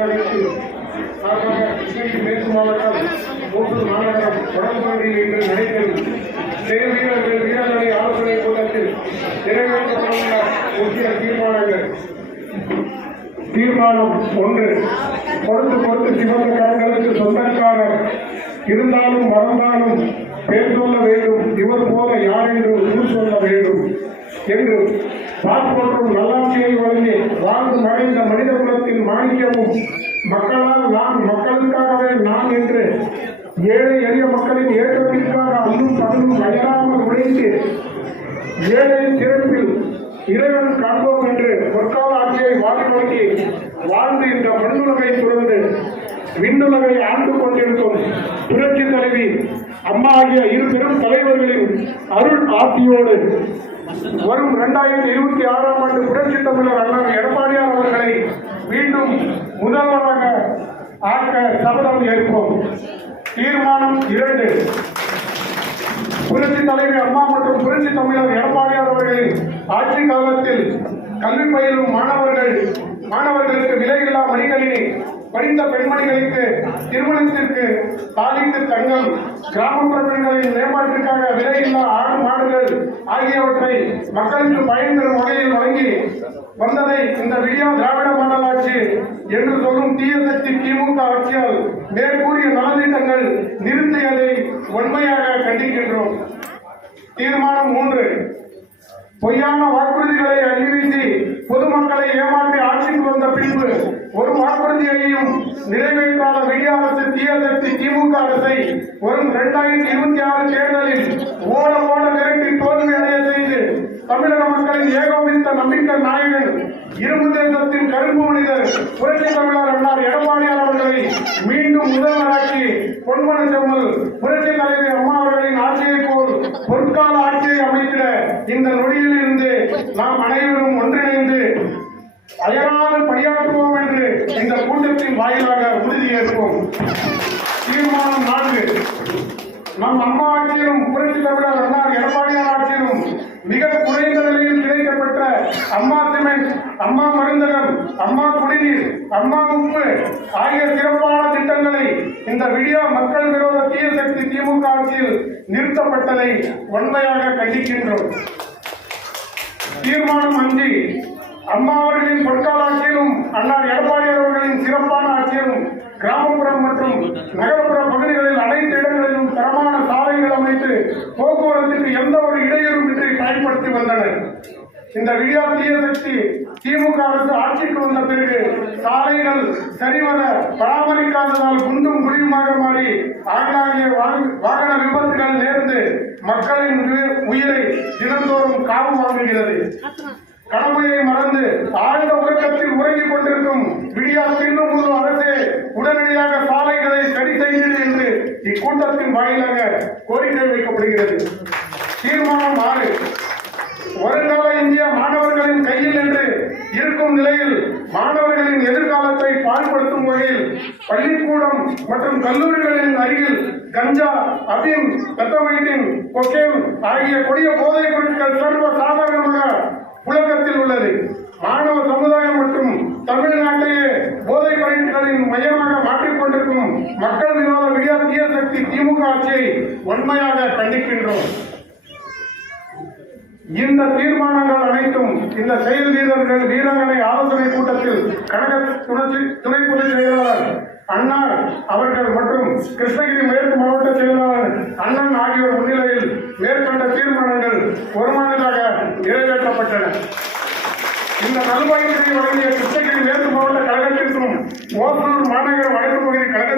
கழகத்தில் சார்பாக கிருஷ்ணகிரி மேற்கு மாவட்டம் மூத்தூர் மாநகரம் வடபகுதியில் இன்று நடைபெறும் வீரர்கள் வீராங்கனை ஆலோசனை கூட்டத்தில் நிறைவேற்றப்பட்டுள்ள முக்கிய தீர்மானங்கள். தீர்மானம் 1. பொறுத்து சிவந்த கரங்களுக்கு சொந்தக்காரர் இருந்தாலும் மறந்தாலும் பேர் சொல்ல வேண்டும். இவர் போல யார் என்று ஊர் சொல்ல வேண்டும் என்று பார்ப்போற்றும் நல்லாட்சியை வழங்கி வாழ்ந்து மறைந்த மனித குலத்தின் மாணிக்கமும் மக்களால் நான் மக்களுக்காகவே நான் என்று ஏழை எளிய மக்களின் ஏற்றத்திற்காக அல்லும் பகலும் அயராமல் உழைத்து ஏழையின் சிறப்பில் இறைவன் காண்போம் என்று பொற்கால ஆட்சியை வாக்குறுதி வாழ்ந்து இந்த மண்ணுலகை துறந்து விண்ணுலகை ஆண்டு கொண்டிருக்கும் புரட்சி தலைவி அம்மா ஆகிய இரு பெரும் தலைவர்களின் அருள் ஆட்சியோடு வரும் 2026ஆம் ஆண்டு புரட்சி தமிழர் அண்ணன் எடப்பாடியார் அவர்களை மீண்டும் முதல்வராக ஆக்க சபதம் ஏற்போம். தீர்மானம் 2. புரட்சி தலைவி அம்மா மற்றும் புரட்சி தமிழர் எடப்பாடியார் அவர்களின் ஆட்சி காலத்தில் கல்வி பயிலும் மாணவர்களுக்கு விலையில்லா மடிக்கணினி, படித்த பெண்மணிகளுக்கு திருமணத்திற்கு தாலிக்கு தங்கம், கிராமப்புற பெண்களின் மேம்பாட்டிற்காக விலையில்லா ஆடு மாடுகள் ஆகியவற்றை மக்களுக்கு பயன்பெறும் வகையில் வழங்கி வந்ததை இந்த விடியா திராவிட மாடல் ஆட்சி என்று சொல்லும் தீய சக்தி திமுக ஆட்சியால் மேற்கூறிய நலத்திட்டங்கள் நிறுத்தியதை உண்மையாக கண்டிக்கின்றோம். தீர்மானம் 3. பொய்யான வாக்குறுதிகளை அள்ளிவீசி பொதுமக்களை ஏமாற்றி ஆட்சிக்கு வந்த பின்பு ஒரு வாக்குறுதியையும் நிறைவேற்றாத விடிய அரசு தீய சக்தி திமுக அரசை வரும் 2026 தேர்தலில் ஓட விரட்டி தோல்வி அடைய செய்து தமிழக மக்களின் ஏகோபித்த நம்பிக்கை நாயகன் இரும்பு தேசத்தின் கரும்பு மனிதர் புரட்சி தமிழர் அண்ணார் எடப்பாடியார் அவர்களை மீண்டும் முதல்வராக்கி பொன்மன செம்மல் புரட்சி தலைவி அம்மா அவர்களின் ஆட்சியை போல் பொற்கால ஆட்சியை அமைத்திட இந்த நொடியில் இருந்து நாம் அனைவரும் ஒன்றிணைந்து அயராது பணியாற்றுவோம் என்று இந்த கூட்டத்தின் வாயிலாக உறுதியேற்போம். தீர்மானம் 4. நம் அம்மா ஆட்சியிலும் புரட்சி தமிழர் அண்ணார் எடப்பாடியார் ஆட்சியிலும் மிக குறைந்த நிலையில் கிடைக்கப்பட்ட அம்மா சிமெண்ட், அம்மா மருந்தகம், அம்மா குடிநீர், அம்மா உப்பு ஆகிய சிறப்பான திட்டங்களை இந்த விடியா மக்கள் விரோத தீய சக்தி திமுக ஆட்சியில் நிறுத்தப்பட்டதை உண்மையாக கண்டிக்கின்றோம். தீர்மானம் 5. அம்மா அவர்களின் பொற்கால ஆட்சியிலும் அண்ணார் எடப்பாடியார் அவர்களின் சிறப்பான ஆட்சியிலும் கிராமப்புறம் மற்றும் நகர்ப்புற பகுதிகளில் அனைத்து இடங்களிலும் தரமான சாலைகள் அமைத்து போக்குவரத்துக்கு எந்த ஒரு இடையூறும் இன்றி பயன்படுத்தி வந்தனர். இந்த விடியா தீய சக்தி திமுக அரசு ஆட்சிக்கு வந்த பிறகு சாலைகள் சரிவர பராமரிக்காததால் குண்டும் குழியுமாக மாறி ஆங்காங்கே வாகன விபத்துகள் நேர்ந்து மக்களின் உயிரை தினந்தோறும் காவு வாங்குகிறது. கடமையை மறந்து ஆழ்ந்த உறக்கத்தில் உறங்கிக் கொண்டிருக்கும் விடியா தில்லுமுழு அரசே உடனடியாக சாலைகளை சரி செய்கிறது என்று இக்கூட்டத்தின் வாயிலாக கோரிக்கை வைக்கப்படுகிறது. தீர்மானம் 6. வருங்கால இந்தியா மாணவர்களின் கையில் என்று இருக்கும் நிலையில் மாணவர்களின் எதிர்காலத்தை பாழ்படுத்தும் வகையில் பள்ளிக்கூடம் மற்றும் கல்லூரிகளின் அருகில் கஞ்சா, அபின், பெத்தமைட்டின், கொக்கேன் ஆகிய கொடிய போதைப் பொருட்கள் சர்வ சாதாரணமாக உலகத்தில் உள்ளது. மாணவ சமுதாயம் மற்றும் தமிழ்நாட்டையே போதைப் பொருட்களின் மையமாக மாற்றிக்கொண்டிருக்கும் மக்கள் விரோத விடியா தீய சக்தி திமுக ஆட்சியை உண்மையாக கண்டிக்கின்றோம். இந்த தீர்மானங்கள் அனைத்தும் இந்த செயல் வீராங்கனை ஆலோசனை கூட்டத்தில் கழக துணை பொதுச் செயலாளர் அண்ணார் அவர்கள் மற்றும் கிருஷ்ணகிரி மேற்கு மாவட்ட செயலாளர் அண்ணன் ஆகியோர் முன்னிலையில் மேற்கொண்ட தீர்மானங்கள் ஒருமனதாக நிறைவேற்றப்பட்டன. இந்த நல்வாய்ப்பினை வழங்கிய கிருஷ்ணகிரி மேற்கு மாவட்ட கழகத்திற்கும் ஓசூர் மாநகர வடக்கு பகுதி கழக